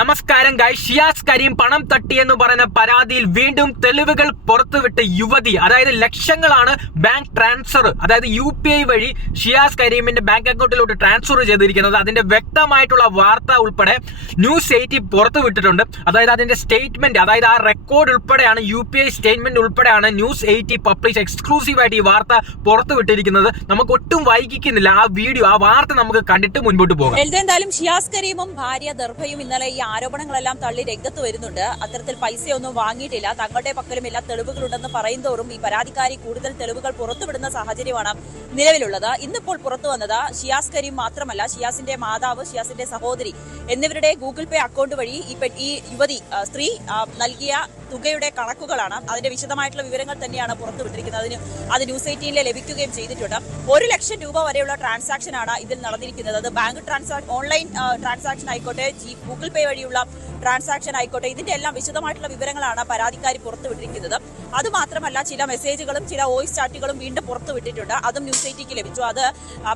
നമസ്കാരം ഗൈസ്. ഷിയാസ് കരീം പണം തട്ടിയെന്ന് പറയുന്ന പരാതിയിൽ വീണ്ടും തെളിവുകൾ പുറത്തുവിട്ട യുവതി, അതായത് ലക്ഷങ്ങളാണ് ബാങ്ക് ട്രാൻസ്ഫർ, അതായത് UPI വഴി ഷിയാസ് കരീമിന്റെ ബാങ്ക് അക്കൗണ്ടിലോട്ട് ട്രാൻസ്ഫർ ചെയ്തിരിക്കുന്നത്. അതിന്റെ വ്യക്തമായിട്ടുള്ള വാർത്ത ഉൾപ്പെടെ ന്യൂസ് 80 പുറത്തുവിട്ടിട്ടുണ്ട്. അതായത് അതിന്റെ സ്റ്റേറ്റ്മെന്റ്, അതായത് ആ റെക്കോർഡ് ഉൾപ്പെടെയാണ്, UPI സ്റ്റേറ്റ്മെന്റ് ഉൾപ്പെടെയാണ് ന്യൂസ് 80 പബ്ലിഷ് എക്സ്ക്ലൂസീവായിട്ട് ഈ വാർത്ത പുറത്തുവിട്ടിരിക്കുന്നത്. നമുക്ക് ഒട്ടും വൈകിക്കുന്നില്ല, ആ വീഡിയോ, ആ വാർത്ത നമുക്ക് കണ്ടിട്ട് മുൻപോട്ട് പോകാം. എന്തായാലും ഷിയാസ് കരീമും ഭാര്യ ദർഭയും ഇന്നലെ ഈ ആരോപണങ്ങളെല്ലാം തള്ളി രംഗത്ത് വരുന്നുണ്ട്. അത്തരത്തിൽ പൈസയൊന്നും വാങ്ങിയിട്ടില്ല, തങ്ങളുടെ പക്കലും എല്ലാ തെളിവുകളുണ്ടെന്ന് പറയുന്തോറും ഈ പരാതിക്കാരി കൂടുതൽ തെളിവുകൾ പുറത്തുവിടുന്ന സാഹചര്യമാണ് നിലവിലുള്ളത്. ഇന്നിപ്പോൾ പുറത്തു വന്നത് ഷിയാസ് കരീം മാത്രമല്ല, ഷിയാസിന്റെ മാതാവ്, ഷിയാസിന്റെ സഹോദരി എന്നിവരുടെ ഗൂഗിൾ പേ അക്കൗണ്ട് വഴി ഈ യുവതി സ്ത്രീ നൽകിയ തുകയുടെ കണക്കുകളാണ്. അതിന്റെ വിശദമായിട്ടുള്ള വിവരങ്ങൾ തന്നെയാണ് പുറത്തുവിട്ടിരിക്കുന്നത്. അത് ന്യൂസ് 18 ലഭിക്കുകയും ചെയ്തിട്ടുണ്ട്. 1 ലക്ഷം രൂപ വരെയുള്ള ട്രാൻസാക്ഷൻ ആണ് ഇതിൽ നടന്നിരിക്കുന്നത്. അത് ബാങ്ക് ഓൺലൈൻ ട്രാൻസാക്ഷൻ ആയിക്കോട്ടെ, ഗൂഗിൾ പേ വഴിയുള്ള ട്രാൻസാക്ഷൻ ആയിക്കോട്ടെ, ഇതിന്റെ എല്ലാം വിശദമായിട്ടുള്ള വിവരങ്ങളാണ് പരാതിക്കാരി പുറത്തുവിട്ടിരിക്കുന്നത്. അതുമാത്രമല്ല, ചില മെസ്സേജുകളും ചില വോയിസ് ചാറ്റുകളും വീണ്ടും പുറത്തുവിട്ടിട്ടുണ്ട്. അതും ന്യൂസ് 80 ലഭിച്ചു. അത്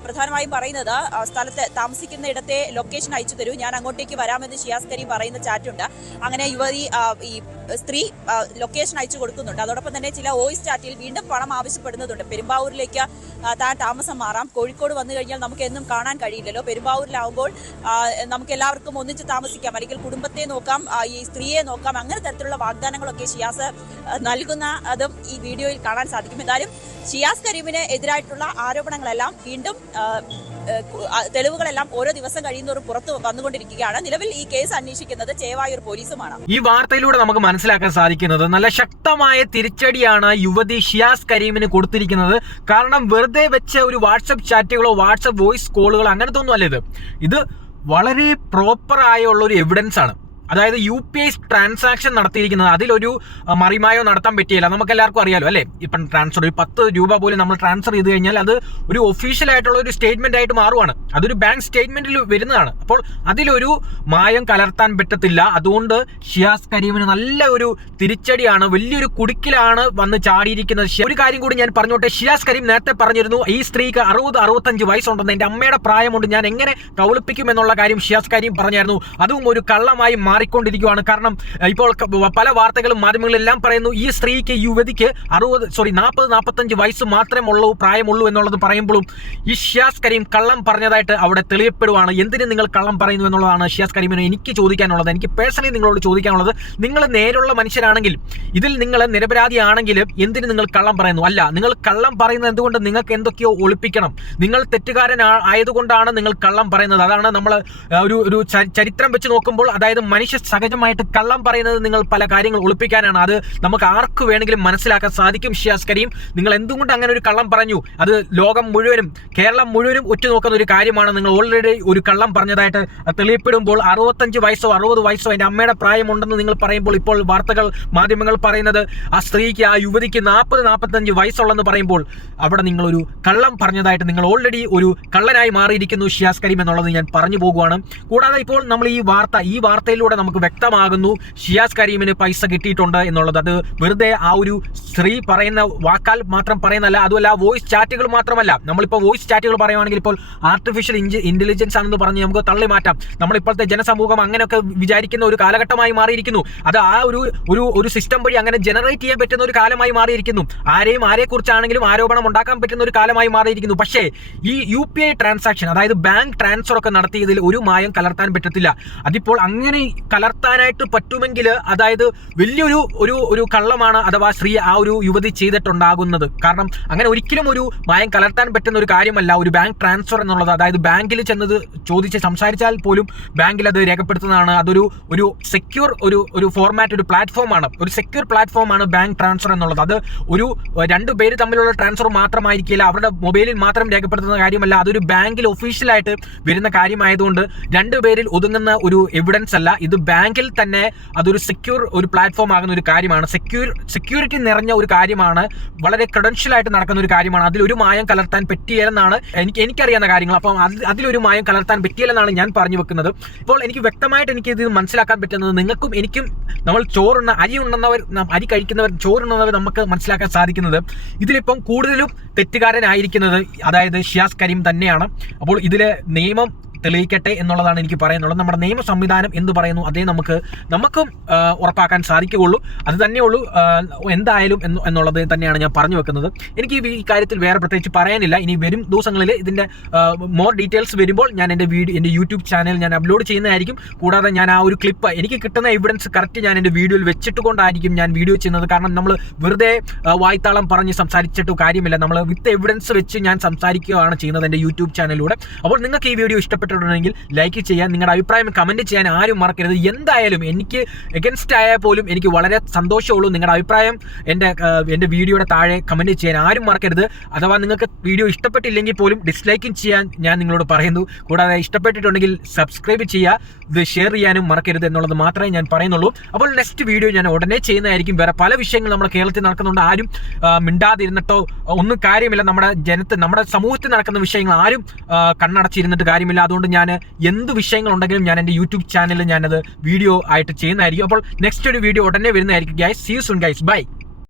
പ്രധാനമായും പറയുന്നത്, സ്ഥലത്ത് താമസിക്കുന്ന ഇടത്തെ ലൊക്കേഷൻ അയച്ചു തരൂ, ഞാൻ അങ്ങോട്ടേക്ക് വരാമെന്ന് ഷിയാസ് കരീം പറയുന്ന ചാറ്റുണ്ട്. അങ്ങനെ യുവതി, ഈ സ്ത്രീ ലൊക്കേഷൻ അയച്ചു കൊടുക്കുന്നുണ്ട്. അതോടൊപ്പം തന്നെ ചില വോയിസ് ചാറ്റിൽ വീണ്ടും പണം ആവശ്യപ്പെടുന്നതുണ്ട്. പെരുമ്പാവൂരിലേക്ക് താൻ താമസം മാറാം, കോഴിക്കോട് വന്നു കഴിഞ്ഞാൽ നമുക്ക് എന്നും കാണാൻ കഴിയില്ലല്ലോ, പെരുമ്പാവൂരിലാവുമ്പോൾ നമുക്ക് എല്ലാവർക്കും ഒന്നിച്ച് താമസിക്കാം, അല്ലെങ്കിൽ കുടുംബത്തെ നോക്കാം, ഈ സ്ത്രീയെ നോക്കാം, അങ്ങനെ തരത്തിലുള്ള വാഗ്ദാനങ്ങളൊക്കെ ഷിയാസ് നൽകുന്ന അതും ഈ വീഡിയോയിൽ കാണാൻ സാധിക്കും. എന്തായാലും ഷിയാസ് കരീമിന് എതിരായിട്ടുള്ള ആരോപണങ്ങളെല്ലാം വീണ്ടും തെളിവുകളെല്ലാം ഓരോ ദിവസം കഴിയുന്നവരും പുറത്തു വന്നുകൊണ്ടിരിക്കുകയാണ്. നിലവിൽ ഈ കേസ് അന്വേഷിക്കുന്നത് ചേവായൂർ പോലീസുമാണ്. ഈ വാർത്തയിലൂടെ നമുക്ക് മനസ്സിലാക്കാൻ സാധിക്കുന്നത്, നല്ല ശക്തമായ തിരിച്ചടിയാണ് യുവതി ഷിയാസ് കരീമിന് കൊടുത്തിരിക്കുന്നത്. കാരണം വെറുതെ വെച്ച ഒരു വാട്സപ്പ് ചാറ്റുകളോ വാട്സപ്പ് വോയിസ് കോളുകളോ അങ്ങനത്തെ ഒന്നും അല്ല ഇത് വളരെ പ്രോപ്പർ ആയുള്ള ഒരു എവിഡൻസ് ആണ്. അതായത് UPI ട്രാൻസാക്ഷൻ നടത്തിയിരിക്കുന്നത്, അതിലൊരു മറിമായോ നടത്താൻ പറ്റിയില്ല. നമുക്ക് എല്ലാവർക്കും അറിയാലോ അല്ലെ, ഇപ്പം ട്രാൻസ്ഫർ ഒരു 10 രൂപ പോലും നമ്മൾ ട്രാൻസ്ഫർ ചെയ്ത് കഴിഞ്ഞാൽ അത് ഒരു ഒഫീഷ്യൽ ആയിട്ടുള്ള ഒരു സ്റ്റേറ്റ്മെന്റ് ആയിട്ട് മാറുവാണ്. അതൊരു ബാങ്ക് സ്റ്റേറ്റ്മെന്റിൽ വരുന്നതാണ്. അപ്പോൾ അതിലൊരു മായം കലർത്താൻ പറ്റത്തില്ല. അതുകൊണ്ട് ഷിയാസ് കരീമിന് നല്ല ഒരു തിരിച്ചടിയാണ്, വലിയൊരു കുടുക്കിലാണ് വന്ന് ചാടിയിരിക്കുന്നത്. ഒരു കാര്യം കൂടി ഞാൻ പറഞ്ഞോട്ടെ, ഷിയാസ് കരീം നേരത്തെ പറഞ്ഞിരുന്നു, ഈ സ്ത്രീക്ക് 60-65 വയസ്സുണ്ടെന്ന്, എന്റെ അമ്മയുടെ പ്രായമുണ്ട്, ഞാൻ എങ്ങനെ കൗളിപ്പിക്കും എന്നുള്ള കാര്യം ഷിയാസ് കരീം പറഞ്ഞായിരുന്നു. അതും ഒരു കള്ളമായി മാറിക്കൊണ്ടിരിക്കുകയാണ്. കാരണം ഇപ്പോൾ പല വാർത്തകളും മാധ്യമങ്ങളെല്ലാം പറയുന്നു, ഈ സ്ത്രീക്ക്, യുവതിക്ക് 40-45 വയസ്സ് മാത്രമേ പ്രായമുള്ളൂ എന്നുള്ളത് പറയുമ്പോഴും ഈ ഷിയാസ് കരീം കള്ളം പറഞ്ഞതായിട്ട് അവിടെ തെളിയപ്പെടുവാണ്. എന്തിന് നിങ്ങൾ കള്ളം പറയുന്നു എന്നുള്ളതാണ് ഷിയാസ് കരീമിന് എനിക്ക് ചോദിക്കാനുള്ളത്. എനിക്ക് പേഴ്സണലി നിങ്ങളോട് ചോദിക്കാനുള്ളത്, നിങ്ങൾ നേരുള്ള മനുഷ്യരാണെങ്കിൽ, ഇതിൽ നിങ്ങൾ നിരപരാധിയാണെങ്കിൽ എന്തിന് നിങ്ങൾ കള്ളം പറയുന്നു? അല്ല, നിങ്ങൾ കള്ളം പറയുന്നത് എന്തുകൊണ്ട്? നിങ്ങൾക്ക് എന്തൊക്കെയോ ഒളിപ്പിക്കണം. നിങ്ങൾ തെറ്റുകാരൻ ആയതുകൊണ്ടാണ് നിങ്ങൾ കള്ളം പറയുന്നത്. അതാണ് നമ്മൾ ഒരു ചരിത്രം വെച്ച് നോക്കുമ്പോൾ, അതായത് മനുഷ്യ സഹജമായിട്ട് കള്ളം പറയുന്നത് നിങ്ങൾ പല കാര്യങ്ങൾ ഒളിപ്പിക്കാനാണ്. അത് നമുക്ക് ആർക്ക് വേണമെങ്കിലും മനസ്സിലാക്കാൻ സാധിക്കും. ഷിയാസ് കരീം, നിങ്ങൾ എന്തുകൊണ്ട് അങ്ങനെ ഒരു കള്ളം പറഞ്ഞു? അത് ലോകം മുഴുവനും, കേരളം മുഴുവനും ഉറ്റുനോക്കുന്ന ഒരു കാര്യമാണ്. നിങ്ങൾ ഓൾറെഡി ഒരു കള്ളം പറഞ്ഞതായിട്ട് തെളിയപ്പെടുമ്പോൾ 65 വയസ്സോ 60 വയസ്സോ എൻ്റെ അമ്മയുടെ പ്രായമുണ്ടെന്ന് നിങ്ങൾ പറയുമ്പോൾ, ഇപ്പോൾ വാർത്തകൾ, മാധ്യമങ്ങൾ പറയുന്നത് ആ സ്ത്രീക്ക്, ആ യുവതിക്ക് 40-45 വയസ്സുള്ളെന്ന് പറയുമ്പോൾ അവിടെ നിങ്ങളൊരു കള്ളം പറഞ്ഞതായിട്ട്, നിങ്ങൾ ഓൾറെഡി ഒരു കള്ളനായി മാറിയിരിക്കുന്നു ഷിയാസ് കരീം എന്നുള്ളത് ഞാൻ പറഞ്ഞു പോകുവാണ്. കൂടാതെ ഇപ്പോൾ നമ്മൾ ഈ വാർത്തയിലൂടെ നമുക്ക് വ്യക്തമാകുന്നു ഷിയാസ് കരീമിന് പൈസ കിട്ടിയിട്ടുണ്ട് എന്നുള്ളത്. അത് വെറുതെ ആ ഒരു സ്ത്രീ പറയുന്ന വാക്കാൽ മാത്രം പറയുന്നല്ല. അതുമല്ല, വോയിസ് ചാറ്റുകൾ മാത്രമല്ല. നമ്മളിപ്പോൾ വോയിസ് ചാറ്റുകൾ പറയുവാണെങ്കിൽ ഇപ്പോൾ ആർട്ടിഫിഷ്യൽ ഇന്റലിജൻസ് ആണെന്ന് പറഞ്ഞ് നമുക്ക് തള്ളി മാറ്റാം. നമ്മളിപ്പോഴത്തെ ജനസമൂഹം അങ്ങനെയൊക്കെ വിചാരിക്കുന്ന ഒരു കാലഘട്ടമായി മാറിയിരിക്കുന്നു. അത് ആ ഒരു സിസ്റ്റം വഴി അങ്ങനെ ജനറേറ്റ് ചെയ്യാൻ പറ്റുന്ന ഒരു കാലമായി മാറിയിരിക്കുന്നു. ആരെക്കുറിച്ചാണെങ്കിലും ആരോപണം ഉണ്ടാക്കാൻ പറ്റുന്ന ഒരു കാലമായി മാറിയിരിക്കുന്നു. പക്ഷേ ഈ UPI ട്രാൻസാക്ഷൻ, അതായത് ബാങ്ക് ട്രാൻസ്ഫർ ഒക്കെ നടത്തിയതിൽ ഒരു മായം കലർത്താൻ പറ്റത്തില്ല. അതിപ്പോൾ അങ്ങനെ കലർത്താനായിട്ട് പറ്റുമെങ്കിൽ, അതായത് വലിയൊരു ഒരു കള്ളമാണ് അഥവാ സ്ത്രീ, ആ ഒരു യുവതി ചെയ്തിട്ടുണ്ടാകുന്നത്. കാരണം അങ്ങനെ ഒരിക്കലും ഒരു മായം കലർത്താൻ പറ്റുന്ന ഒരു കാര്യമല്ല ഒരു ബാങ്ക് ട്രാൻസ്ഫർ എന്നുള്ളത്. അതായത് ബാങ്കിൽ ചെന്നത് ചോദിച്ച് സംസാരിച്ചാൽ പോലും ബാങ്കിൽ അത് രേഖപ്പെടുത്തുന്നതാണ്. അതൊരു സെക്യൂർ ഒരു ഫോർമാറ്റ്, ഒരു പ്ലാറ്റ്ഫോമാണ്, ഒരു സെക്യൂർ പ്ലാറ്റ്ഫോമാണ് ബാങ്ക് ട്രാൻസ്ഫർ എന്നുള്ളത്. അത് ഒരു 2 പേര് തമ്മിലുള്ള ട്രാൻസ്ഫർ മാത്രമായിരിക്കില്ല, അവരുടെ മൊബൈലിൽ മാത്രം രേഖപ്പെടുത്തുന്ന കാര്യമല്ല. അതൊരു ബാങ്കിൽ ഒഫീഷ്യലായിട്ട് വരുന്ന കാര്യമായതുകൊണ്ട് 2 പേരിൽ ഒതുങ്ങുന്ന ഒരു എവിഡൻസ് അല്ല. ഇത് ബാങ്കിൽ തന്നെ അതൊരു സെക്യൂർ ഒരു പ്ലാറ്റ്ഫോം ആകുന്ന ഒരു കാര്യമാണ്. സെക്യൂരിറ്റി നിറഞ്ഞ ഒരു കാര്യമാണ്. വളരെ ക്രെഡൻഷ്യൽ ആയിട്ട് നടക്കുന്ന ഒരു കാര്യമാണ്. അതിലൊരു മായം കലർത്താൻ പറ്റിയില്ലെന്നാണ് എനിക്കറിയാവുന്ന കാര്യങ്ങൾ. അപ്പം അതിലൊരു മായം കലർത്താൻ പറ്റിയില്ലെന്നാണ് ഞാൻ പറഞ്ഞു വെക്കുന്നത്. ഇപ്പോൾ എനിക്ക് വ്യക്തമായിട്ട് ഇത് മനസ്സിലാക്കാൻ പറ്റുന്നത്, നിങ്ങൾക്കും എനിക്കും, നമ്മൾ അരി കഴിക്കുന്നവർ, ചോറുണ്ണുന്നവർ നമുക്ക് മനസ്സിലാക്കാൻ സാധിക്കുന്നത്, ഇതിലിപ്പം കൂടുതലും തെറ്റുകാരനായിരിക്കുന്നത് അതായത് ഷിയാസ് കരീം തന്നെയാണ്. അപ്പോൾ ഇതിലെ നിയമം തെളിയിക്കട്ടെ എന്നുള്ളതാണ് എനിക്ക് പറയാനുള്ളത്. നമ്മുടെ നിയമ സംവിധാനം എന്ത് പറയുന്നു അതേ നമുക്കും ഉറപ്പാക്കാൻ സാധിക്കുകയുള്ളൂ. അത് തന്നെയുള്ളൂ എന്തായാലും എന്നുള്ളത് തന്നെയാണ് ഞാൻ പറഞ്ഞു വെക്കുന്നത്. എനിക്ക് ഈ കാര്യത്തിൽ വേറെ പ്രത്യേകിച്ച് പറയാനില്ല. ഇനി വരും ദിവസങ്ങളിൽ ഇതിൻ്റെ മോർ ഡീറ്റെയിൽസ് വരുമ്പോൾ ഞാൻ എൻ്റെ യൂട്യൂബ് ചാനൽ ഞാൻ അപ്ലോഡ് ചെയ്യുന്നതായിരിക്കും. കൂടാതെ ഞാൻ ആ ഒരു ക്ലിപ്പ് എനിക്ക് കിട്ടുന്ന എവിഡൻസ് കറക്റ്റ് ഞാൻ എൻ്റെ വീഡിയോയിൽ വെച്ചിട്ടുകൊണ്ടായിരിക്കും ഞാൻ വീഡിയോ ചെയ്യുന്നത്. കാരണം നമ്മൾ വെറുതെ വായ്ത്താളം പറഞ്ഞ് സംസാരിച്ചിട്ട് കാര്യമില്ല. നമ്മൾ വിത്ത് എവിഡൻസ് വെച്ച് ഞാൻ സംസാരിക്കുകയാണ് ചെയ്യുന്നത് എൻ്റെ യൂട്യൂബ് ചാനലിലൂടെ. അപ്പോൾ നിങ്ങൾക്ക് ഈ വീഡിയോ ഇഷ്ടപ്പെട്ടിട്ടുണ്ടെങ്കിൽ ലൈക്ക് ചെയ്യാൻ, നിങ്ങളുടെ അഭിപ്രായം കമൻറ്റ് ചെയ്യാൻ ആരും മറക്കരുത്. എന്തായാലും എനിക്ക് എഗൻസ്റ്റ് ആയാൽ പോലും എനിക്ക് വളരെ സന്തോഷമുള്ളൂ. നിങ്ങളുടെ അഭിപ്രായം എൻ്റെ വീഡിയോയുടെ താഴെ കമൻറ്റ് ചെയ്യാൻ ആരും മറക്കരുത്. അഥവാ നിങ്ങൾക്ക് വീഡിയോ ഇഷ്ടപ്പെട്ടില്ലെങ്കിൽ പോലും ഡിസ്ലൈക്കും ചെയ്യാൻ ഞാൻ നിങ്ങളോട് പറയുന്നു. കൂടാതെ ഇഷ്ടപ്പെട്ടിട്ടുണ്ടെങ്കിൽ സബ്സ്ക്രൈബ് ചെയ്യുക, ഇത് ഷെയർ ചെയ്യാനും മറക്കരുത് എന്നുള്ളത് മാത്രമേ ഞാൻ പറയുന്നുള്ളൂ. അപ്പോൾ നെക്സ്റ്റ് വീഡിയോ ഞാൻ ഉടനെ ചെയ്യുന്നതായിരിക്കും. വേറെ പല വിഷയങ്ങൾ നമ്മുടെ കേരളത്തിൽ നടക്കുന്നുണ്ട്. ആരും മിണ്ടാതിരുന്നിട്ടോ ഒന്നും കാര്യമില്ല. നമ്മുടെ സമൂഹത്തിൽ നടക്കുന്ന വിഷയങ്ങൾ ആരും കണ്ണടച്ചിരുന്നിട്ട് കാര്യമില്ല. അതുകൊണ്ട് ഞാൻ എന്ത് വിഷയങ്ങളുണ്ടെങ്കിലും ഞാൻ എൻ്റെ യൂട്യൂബ് ചാനലിൽ ഞാനത് വീഡിയോ ആയിട്ട് ചെയ്യുന്നതായിരിക്കും. അപ്പോൾ നെക്സ്റ്റ് ഒരു വീഡിയോ ഉടനെ വരുന്നതായിരിക്കും. Guys, see you soon guys, by.